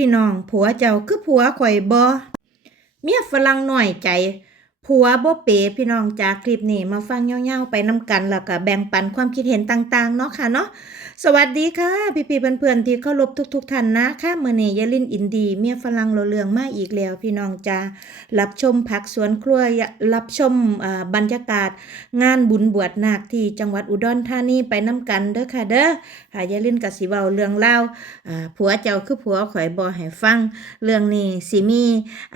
พี่น้อง ผัวเจ้าคือผัวข่อยบ่เมียฝรั่งหน่อยใจ ผัวบ่เป๋พี่น้องจากคลิปนี้มาฟังยาวๆไปนำกันแล้วก็แบ่งปันความคิดเห็นต่างๆเนาะค่ะเนาะสวัสดีค่ะ พี่ๆเพื่อนๆที่เคารพทุก ๆท่านนะค่ะมื้อนี้ยาลินอินดีเมียฝรั่งเราเรื่องมาอีกแล้ว พี่น้องจ้ารับชมผักสวนครัวรับชมบรรยากาศ งานบุญบวชนาคที่จังหวัดอุดรธานีไปนำกันเด้อค่ะเด้อค่ะยาลินก็สิเว้าเรื่องเล่าวอ่าผัวเจ้าคือผัวข่อยบ่ให้ฟัง เรื่องนี้สิมี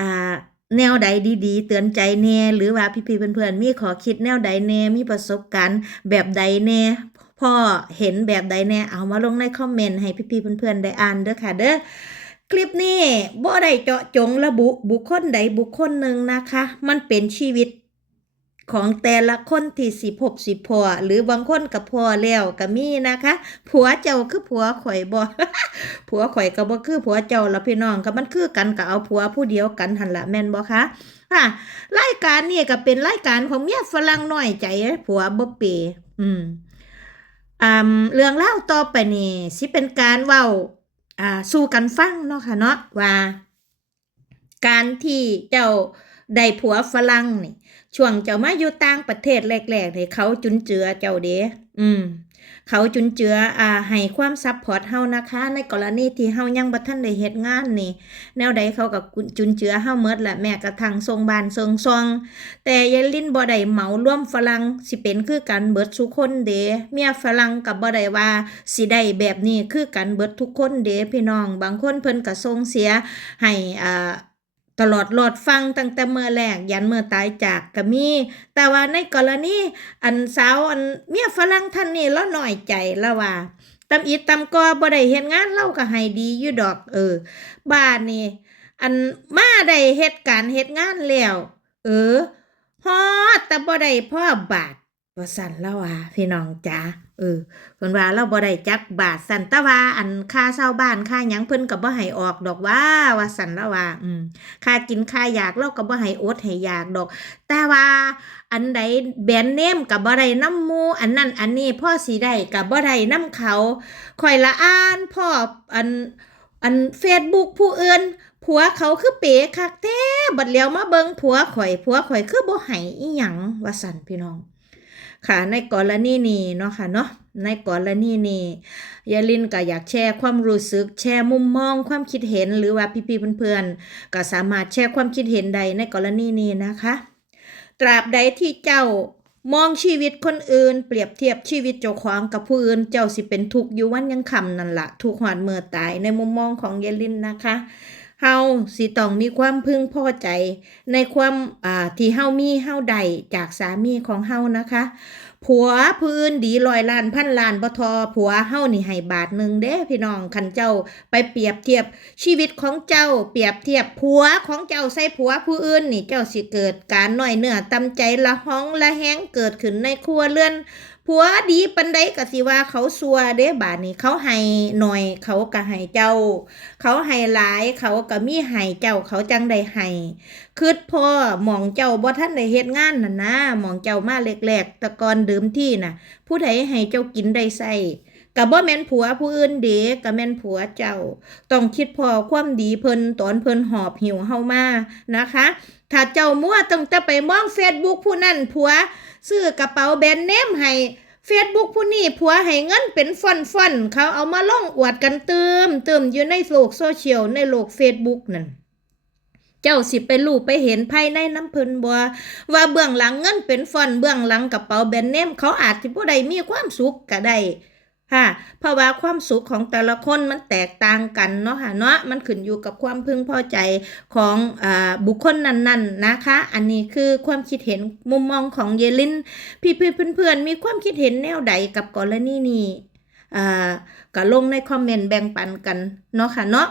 อ่า แนวใดดีๆ เตือนใจแน่หรือว่าพี่ๆเพื่อนๆมีขอคิดแนวใดแน่มีประสบการณ์แบบใดแน่พ่อเห็นแบบใดแน่เอามาลงในคอมเมนต์ให้พี่ๆเพื่อนๆได้อ่านเด้อค่ะ เด้อคลิปนี้บ่ได้เจาะจงระบุบุคคลใดบุคคลหนึ่งนะคะ มันเป็นชีวิต ของแต่ละคนที่สิพบสิพอหรือบางคนกับพอแล้วก็มีนะคะ ผัวเจ้าคือผัวข่อยบ่ผัวข่อยก็บ่คือผัวเจ้าละพี่น้องก็มันคือกันก็เอาผัวผู้เดียวกันหันละแม่นบ่คะค่ะรายการนี้ก็เป็นรายการของเมียฝรั่งน้อยใจผัวบ่เปอืมอ่าเรื่องเล่าต่อไปนี่สิเป็นการเว้าอ่าสู่กันฟังเนาะค่ะเนาะว่า การที่เจ้า ได้ผัวฝรั่งนี่ช่วงเจ้ามาอยู่ต่างประเทศแรกๆนี่เขาจุนเจือเจ้าเด้อืม เขาจุนเจืออ่าให้ความซัพพอร์ตเฮานะคะ ในกรณีที่เฮายังบ่ทันได้เฮ็ดงานนี่ แนวใดเขาก็จุนเจือเฮาหมดละแม้กระทั่งส่งบ้านส่งซอง แต่ยายลินบ่ได้เหมารวมฝรั่งสิเป็นคือกันเบิดทุกคนเด้เมียฝรั่งก็บ่ได้ว่าสิได้แบบนี้คือกันเบิดทุกคนเด้พี่น้อง บางคนเพิ่นก็ส่งเสียให้อ่า ตลอดหลอดฟังตั้งแต่เมื่อแรกยันเมื่อตายจากก็มี แต่ว่าในกรณีอันสาวอันเมียฝรั่งท่านนี่แล้วน้อยใจแล้วว่าตำอีตำกอบ่ได้เฮ็ดงานเล่าก็ให้ดีอยู่ดอกเออ บ้านนี่อันมาได้เฮ็ดการเฮ็ดงานแล้ว เออฮอแต่บ่ได้พ่อบาท ว่าสั่นแล้วว่าพี่น้องจ๋าเออเพิ่นว่าเราบ่ได้จักบาทสั่นต่ว่าอันค่าเช่าบ้านค่าหยังเพิ่นก็บ่ให้ออกดอกว่าว่าสั่นแล้วว่าอืมค่ากินค่าอยากเราก็บ่ให้อดให้อยากดอก แต่ว่าอันใดแบรนด์เนมก็บ่ได้นำมูอันนั้นอันนี้พ่อสิได้ก็บ่ได้นำเขาข่อยละอ่านพ่ออันอัน Facebook ผู้อื่นผัวเขาคือเป๋คักแท้บัดแล้วมาเบิงผัวข่อยผัวข่อยคือบ่ให้อีหยังว่าซั่นพี่น้อง ค่ะ ในกรณีนี้เนาะค่ะเนาะในกรณีนี้ยายลินก็อยากแชร์ความรู้สึก แชร์มุมมองความคิดเห็นหรือว่าพี่ๆเพื่อนๆก็สามารถแชร์ความคิดเห็นใดในกรณีนี้นะคะ ตราบใดที่เจ้ามองชีวิตคนอื่น เปรียบเทียบชีวิตเจ้าของกับผู้อื่นเจ้าสิเป็นทุกข์อยู่วันยังคำนั่นละทุกข์หวาดเมื่อตายในมุมมองของยายลินนะคะ เฮาสิต้องมีความพึงพอใจ ในความอ่าที่เฮามีเฮาใดจากสามีของเฮานะคะ ผัวผู้นดีร้อยล้านพันล้านบ่ทอผัวเฮานี่ให้บาทหนึ่งเด้พี่น้องคันเจ้าไปเปรียบเทียบชีวิตของเจ้า เปรียบเทียบผัวของเจ้าใส่ผัวผู้อื่นนี่เจ้าสิเกิดการน้อยเนื้อตำใจละห้องละแห้งเกิดขึ้นในครัวเรือน ผัวดีปันใดก็สิว่าเขาซัวเด้บาดนี้เขาให้หน่อย เขาก็ให้เจ้า เขาให้หลายเขาก็มีให้เจ้าเขาจังได้ให้คืดพ่อหมองเจ้าบ่ท่านได้เฮ็ดงานน่ะนะหมองเจ้ามาแรกๆแต่ก่อนเดิมที่น่ะ ผู้ใดให้เจ้ากินได้ใส่ ก็บ่แม่นผัวผู้อื่นเด้ก็แม่นผัวเจ้า ต้องคิดพอความดีเพิ่นตอนเพิ่นหอบหิวเฮามานะคะ ถ้าเจ้ามั่วต้องจะไปมอง Facebook ผู้นั้นผัว ซื้อกระเป๋าแบรนด์เนมให้เฟซบุ๊กผู้นี้ผัวให้เงินเป็นฟอนฟอนเขาเอามาล่องอวดกันเติมเติมอยู่ในโลกโซเชียลในโลกเฟซบุ๊กนั่นเจ้าสิไปรู้ไปเห็นภายในน้ำเพิ่นบ่ว่าเบื้องหลังเงินเป็นฟอนเบื้องหลังกระเป๋าแบรนด์เนมเขาอาจสิบ่ได้ใดมีความสุขก็ได้ ค่ะ เพราะว่าความสุขของแต่ละคนมันแตกต่างกันเนาะค่ะเนาะมันขึ้นอยู่กับความพึงพอใจของอบุคคลนั้นๆนะคะ อันนี้คือความคิดเห็นมุมมองของเยลิน พี่ๆเพื่อนๆมีความคิดเห็นแนวใดกับกรณีนี้ อ่าก็ลงในคอมเมนต์แบ่งปันกันเนาะค่ะเนาะ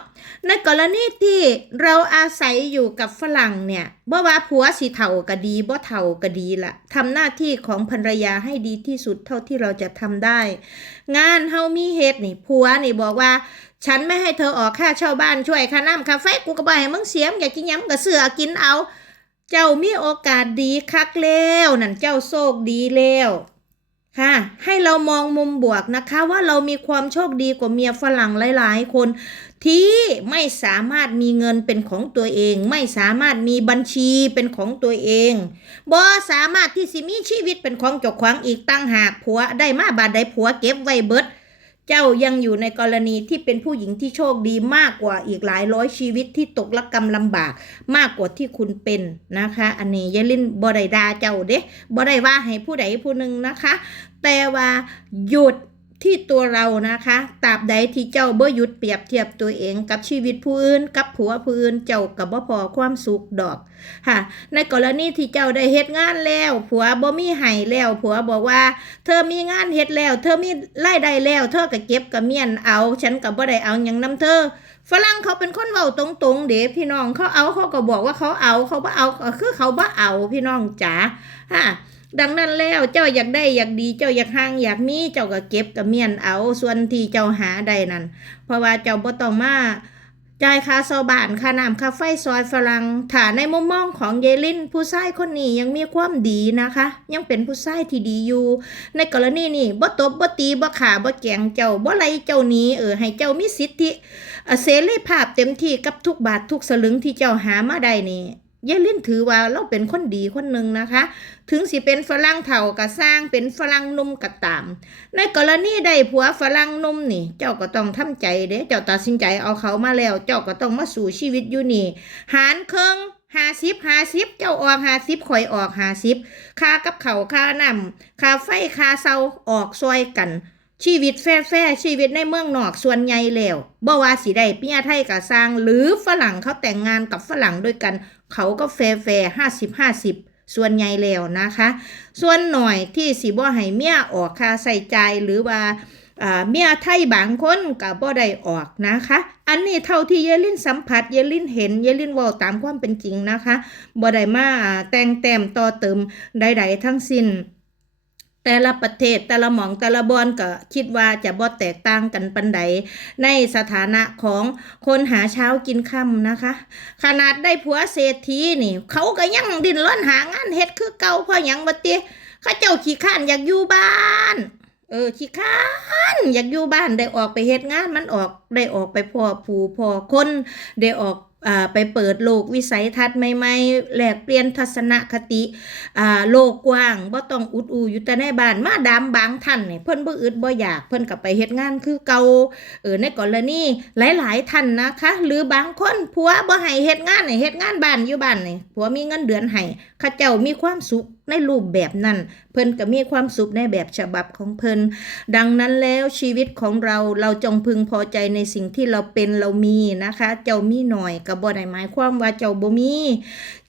ในกรณีที่เราอาศัยอยู่กับฝรั่งเนี่ยบ่ว่าผัวสิเฒ่าก็ดีบ่เฒ่าก็ดีละทำหน้าที่ของภรรยาให้ดีที่สุดเท่าที่เราจะทำได้ งานเฮามีเฮ็ดนี่ผัวนี่บอกว่า ฉันไม่ให้เธอออกค่าเช่าบ้านช่วยค่าน้ำค่าไฟกูก็บ่ให้มึงเสียมอยากกินยังก็เสืออกินเอา เจ้ามีโอกาสดีคักแล้วนั่นเจ้าโชคดีแล้ว ค่ะให้เรามองมุมบวกนะคะว่าเรามีความโชคดีกว่าเมียฝรั่งหลาย ๆ คน ที่ไม่สามารถมีเงินเป็นของตัวเอง ไม่สามารถมีบัญชีเป็นของตัวเองบ่สามารถที่สิมีชีวิตเป็นของเจ้าของอีกตั้งหากผัวได้มาบาดใดผัวเก็บไว้เบิด เจ้ายังอยู่ในกรณีที่เป็นผู้หญิงที่โชคดีมากกว่าอีกหลายร้อยชีวิตที่ตกละกรรมลำบากมากกว่าที่คุณเป็นนะคะ อันนี้ยาลินบ่ได้ดาเจ้าเด้บ่ได้ว่าให้ผู้ใดผู้หนึ่งนะคะ แต่ว่าหยุด ที่ตัวเรานะคะตราบใดที่เจ้าบ่หยุดเปรียบเทียบตัวเองกับชีวิตผู้อื่น กับผัวผู้อื่นเจ้ากับบ่พอความสุขดอกค่ะในกรณีที่เจ้าได้เฮ็ดงานแล้ว ผัวบ่มีให้แล้ว ผัวบอกว่า เธอมีงานเฮ็ดแล้ว เธอมีรายได้แล้ว เธอก็เก็บกับเมียนเอา ฉันก็บ่ได้เอาหยังนํเธอฝรั่งเขาเป็นคนเว้าตรงๆ เด้พี่น้องเขาเอาเขาก็บอกว่าเขาเอาเขาบ่เอาคือเขาบ่เอาพี่น้องจ๋าฮะ ดังนั้นแล้วเจ้าอยากได้อยากดีเจ้าอยากห่างอยากมีเจ้าก็เก็บกับเมียนเอาส่วนที่เจ้าหาได้นั่นเพราะว่าเจ้าบ่ต้องมาจ่ายค่าเช่าบ้านค่าน้ำค่าไฟซอยฝรั่งถ้าในมุมมองของเยลิน ผู้ชายคนนี้ยังมีความดีนะคะ ยังเป็นผู้ชายที่ดีอยู่ ในกรณีนี้บ่ตบบ่ตีบ่ขาบ่แกงเจ้าบ่ไล่เจ้านี้เออให้เจ้ามีสิทธิเอ่อเสรีภาพเต็มที่กับทุกบาททุกสลึงที่เจ้าหามาได้นี่ ยายลินถือว่าเราเป็นคนดีคนหนึ่งนะคะ ถึงสิเป็นฝรั่งเฒ่าก็สร้างเป็นฝรั่งนุ่มก็ตาม ในกรณีได้ผัวฝรั่งนุ่มนี่ เจ้าก็ต้องทำใจเด้เจ้าตัดสินใจเอาเขามาแล้ว เจ้าก็ต้องมาสู่ชีวิตอยู่นี่ หารเครื่องห้าสิบห้าสิบเจ้าออกห้าสิบข่อยออกห้าสิบค่ากับเขาค่าน้ำค่าไฟค่าเสาออกซอยกัน ชีวิตแฟร์ๆชีวิตในเมืองนอกส่วนใหญ่แล้วบ่ว่าสิได้เมียไทยกับสร้าง หรือฝรั่งเขาแต่งงานกับฝรั่งด้วยกัน เขาก็แฟร์ๆห้าสิบห้าสิบส่วนใหญ่แล้วนะคะ ส่วนหน่อยที่สิบ่ให้เมียออกค่าใส่ใจหรือว่าเมียไทยบางคนก็บ่ได้ออกนะคะ อันนี้เท่าที่เยลินสัมผัสเยลินเห็นเยลินว้าตามความเป็นจริงนะคะบ่ได้มาแต่งแต้มต่อเติมใดๆทั้งสิ้น แต่ละประเทศแต่ละหมองแต่ละบอนก็คิดว่าจะบ่แตกต่างกันปันใดในสถานะของคนหาเช้ากินค่ำนะคะ ขนาดได้ผัวเศรษฐีนี่ เขาก็ยังดิ้นรนหางานเฮ็ดคือเก่าเพราะหยังบ่ติเขาเจ้าขี้ข้านอยากอยู่บ้านเออขี้ข้านอยากอยู่บ้านได้ออกไปเฮ็ดงานมันออกได้ออกไปพ่อผู้พ่อคนได้ออก ไปเปิดโลกวิสัยทัศน์ใหม่ๆแลกเปลี่ยนทัศนคติโลกกว้างบ่ต้องอุดอูอยู่แต่ในบ้านมาดามบางท่านนี่เพิ่นบ่อึดบ่อยากเพิ่นก็ไปเฮ็ดงานคือเก่าเออในกรณีหลาย ๆท่านนะคะ หรือบางคนผัวบ่ให้เฮ็ดงานให้เฮ็ดงานบ้านอยู่บ้านนี่ผัวมีเงินเดือนให้เขาเจ้ามีความสุขในรูปแบบนั้น เพิ่นก็มีความสุขในแบบฉบับของเพิ่นดังนั้นแล้วชีวิตของเราเราจงพึงพอใจในสิ่งที่เราเป็นเรามีนะคะ เจ้ามีหน่อยกับบ่ได้หมายความว่าเจ้าบ่มี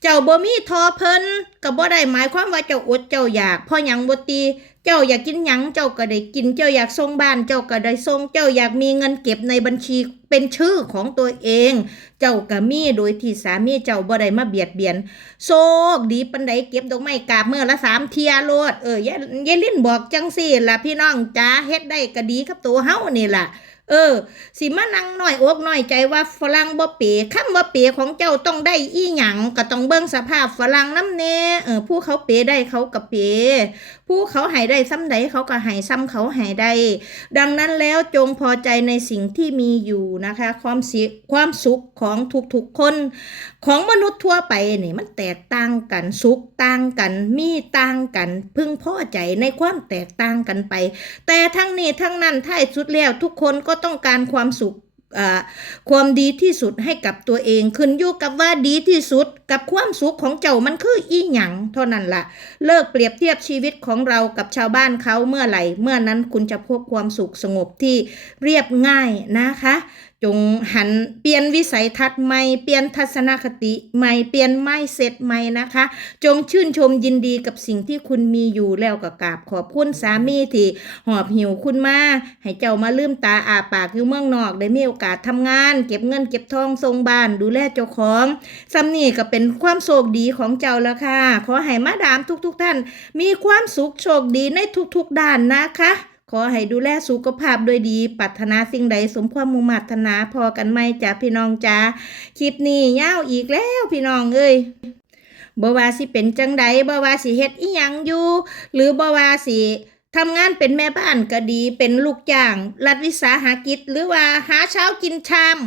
เจ้าบ่มีทอเพิ่นกับบ่ได้หมายความว่าเจ้าอดเจ้าอยากพ่อหยังบ่ตี เจ้าอยากกินหยังเจ้าก็ได้กิน เจ้าอยากทรงบ้าน เจ้าก็ได้ทรง เจ้าอยากมีเงินเก็บในบัญชีเป็นชื่อของตัวเอง เจ้าก็มีโดยที่สามีเจ้าบ่ได้มาเบียดเบียน โชคดีปันใดเก็บดอกไม้กาบเมื่อละสามเทียโลดเออยายยลินบอกจังสี่ล่ะพี่น้องจ้าเฮ็ดได้ก็ดีกับตัวเฮานี่ล่ะ เออ สิมานั่งน้อยอกหน้อยใจว่าฝรั่งบ่เป๋คำว่าเป๋ของเจ้าต้องได้อีหยังก็ต้องเบิ่งสภาพฝรั่งน้ำแน่เออผู้เขาเป๋ได้เขาก็เป๋ผู้เขาให้ได้ซ้ำใดเขาก็ให้ซ้ำเขาให้ได้ดังนั้นแล้วจงพอใจในสิ่งที่มีอยู่นะคะ ความสิความสุขของทุกๆคน ของมนุษย์ทั่วไปนี่มันแตกต่างกันสุขต่างกันมีต่างกัน พึงพอใจในความแตกต่างกันไป แต่ทั้งนี้ทั้งนั้นท้ายสุดแล้วทุกคนก็็ต้องการความสุขความดีที่สุดให้กับตัวเองขึ้นอยู่กับว่าดีที่สุดกับความสุขของเจ้ามันคืออีหยังเท่านั้นละ่ะ เลิกเปรียบเทียบชีวิตของเรากับชาวบ้านเขาเมื่อไหร่ เมื่อนั้นคุณจะพบความสุขสงบที่เรียบง่ายนะคะ จงหันเปลี่ยนวิสัยทัศน์ใหม่เปลี่ยนทัศนคติใหม่เปลี่ยนไม้เสร็จใหม่นะคะ จงชื่นชมยินดีกับสิ่งที่คุณมีอยู่แล้วก็กราบขอบคุณสามีที่หอบหิวคุณมาให้เจ้ามาลืมตาอาปากอยู่เมืองนอกได้มีโอกาสทำงาน เก็บเงินเก็บทองทรงบ้าน ดูแลเจ้าของซ้ำนี่ก็เป็นความโชคดีของเจ้าแล้วค่ะ ขอให้มาดามทุกๆทท่าน มีความสุขโชคดีในทุกๆด้านนะคะ ขอให้ดูแลสุขภาพโดยดีปรารถนาสิ่งใดสมความมุ่งมั่นาพอกันไหมจ้าพี่น้องจ้าคลิปนี้ยาวอีกแล้วพี่น้องเอ้ยบ่ว่าสิเป็นจังใดบ่ว่าสิเฮ็ดอีหยังอยู่ หรือบ่ว่าสิทำงานเป็นแม่บ้านก็ดีเป็นลูกจ้าง รัฐวิสาหกิจ หรือว่าหาเช้ากินชาม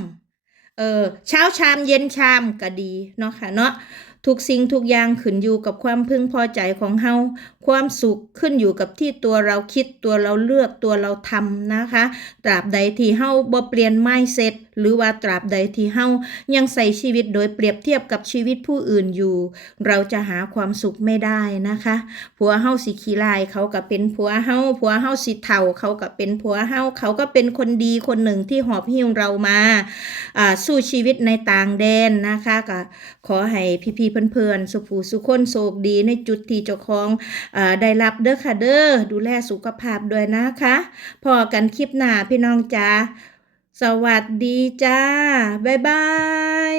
เออเช้าชามเย็นชามก็ดีเนาะค่ะเนาะ ทุกสิ่งทุกอย่างขึ้นอยู่กับความพึงพอใจของเฮาความสุขขึ้นอยู่กับที่ตัวเราคิดตัวเราเลือกตัวเราทำนะคะ ตราบใดที่เฮาบ่เปลี่ยนไม่เสร็จ หรือว่าตราบใดที่เฮายังใส่ชีวิตโดยเปรียบเทียบกับชีวิตผู้อื่นอยู่ เราจะหาความสุขไม่ได้นะคะผัวเฮาสิขี้ลายเขาก็เป็นผัวเฮาผัวเฮาสิเฒ่าเขาก็เป็นผัวเฮาเขาก็เป็นคนดีคนหนึ่งที่หอบหิ้วเรามาสู้ชีวิตในต่างแดนนะคะก็ขอให้พี่ๆเพื่อนๆสุภูสุคนโชคดีในจุดที่เจ้าของอได้รับเด้อค่ะเด้อดูแลสุขภาพด้วยนะคะพอกันคลิปหน้าพี่น้องจ้า สวัสดีจ้า บ๊ายบาย